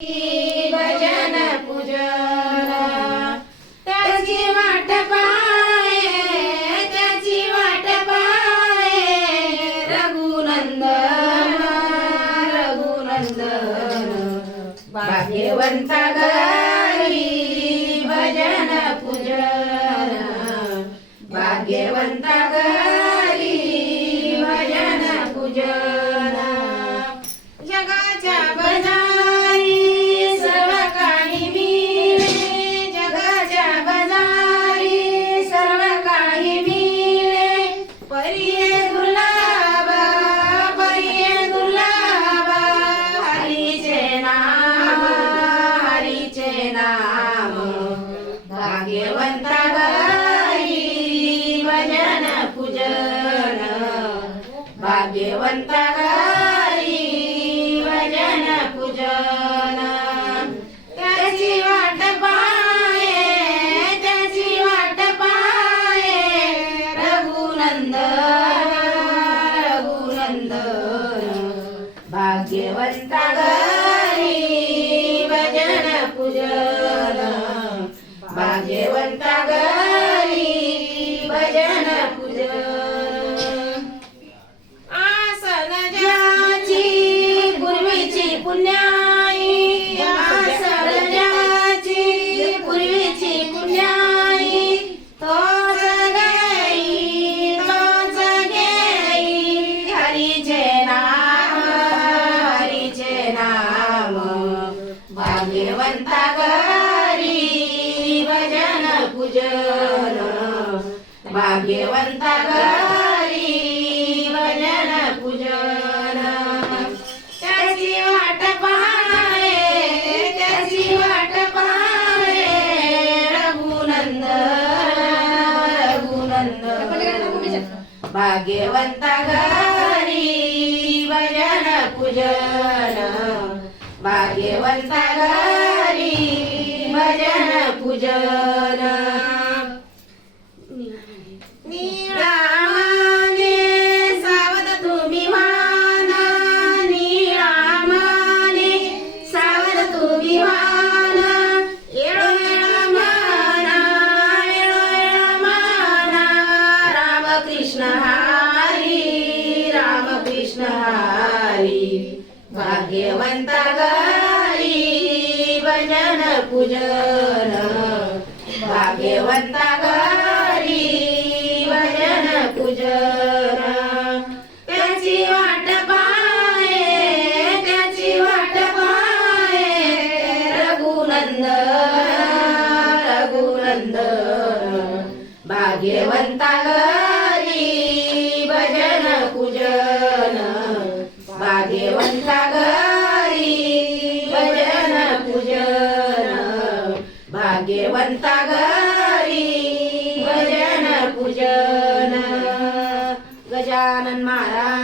भजन पूजन त्याची वाट पाहे, त्याची वाट पाहे रघुनंदन, रघुनंदन भाग्यवंता घरी भजन पूजन, भाग्यवंता घरी भजन पूजन जगाच्या बजारी सर्व काही मिळे, जगाच्या बजारी सर्व काही मिळे परिये दुर्लभ, परिये दुर्लभ हरीचे नाम, हरीचे नाम भाग्यवंता घरी भजन पूजन, भाग्यवंता घरी भजन पूजन त्याची वाट पाहे, त्याची वाट पाहे रघुनंदन, रघुनंदन भाग्यवंता घरी भजन पूजन, भाग्यवंता घरी भजन पूजन आसन ज्याची पूर्वीची पुण्याई, आसन ज्याची पूर्वीची पुण्याई तोच घेई, तोच घेई हरीचे नाम, हरीचे नाम भाग्यवंता घरी भजन पूजन, भाग्यवंता घरी भजन पूजन त्याची वाट पाहे, त्याची वाट पाहे रघुनंदन, रघुनंदन भाग्यवंता घरी भजन पूजन, भाग्यवंता घरी भजन पूजन निळामाने सावध तुम्ही व्हाना, निळामाने सावध तुम्ही व्हाना येळोवेळ माना, येळोवेळ माना रामकृष्ण हरी, रामकृष्ण हरी भाग्यवंता घरी भजन पूजन, भाग्यवंता घरी भजन पूजन त्याची वाट पाहे, त्याची वाट पाहे रघुनंदन, रघुनंदन भाग्यवंता घरी भजन पूजन, भाग्यवंता घरी भजन पूजन, भाग्यवंता घरी भजन पूजन गजानन महाराज